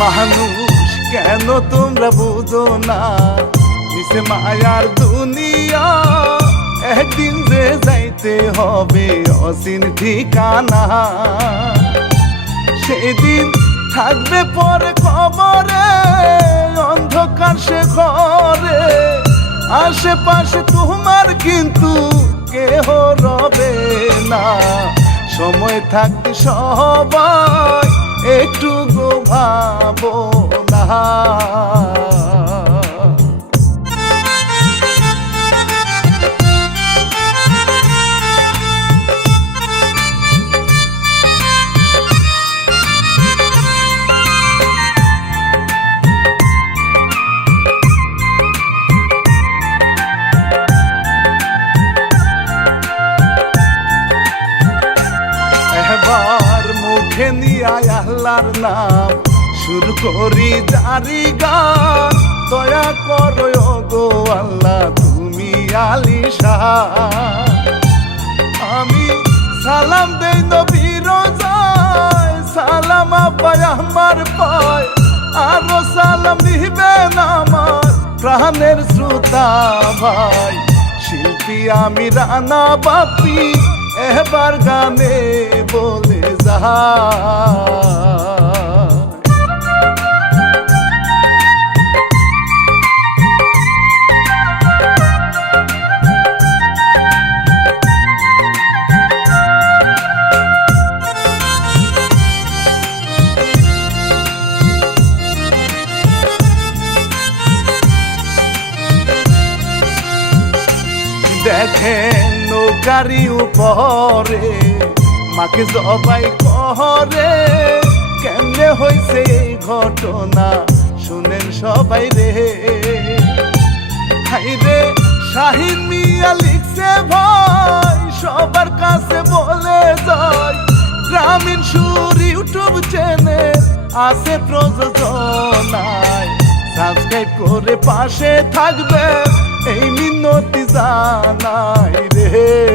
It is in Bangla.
মানুষ কেন তোমরা বুঝো না, মিশে মায়ার দুনিয়া, একদিন যে যাইতে হবে অসীন ঠিকানা। সেদিন থাকবে পরে কবরে, অন্ধকার সে ঘরে, আশেপাশে তোমার কিন্তু কেহ রবে না। সময় থাকতে সবাই একটু গো ভাবো না। এবার মুখে নিয়ে আল্লাহর নাম শুরু করি জারি গান। দয়া করো গো আল্লাহ তুমি আলিশান। আমি সালাম দেই নবীর যায়, সালাম আব্বাই আমার পায়, আরো সালাম দিবেন আমার প্রাণের শ্রোতা ভাই। শিল্পী আমি রানা বাপি, এবার গানে বলে যা। দেখেন নৌকারি উপরে মাকে জবাই করে, কেমনে হয়েছে এই ঘটনা শুনেন সবাই রে। হাইরে শাহিন মিয়া লিখছে ভাই, সবার কাছে বলে যায়, গ্রামীণ সুর ইউটিউব চ্যানেল আছে প্রযোজনায়। সাবস্ক্রাইব করে পাশে থাকবে এই মিনতি জানাই রে।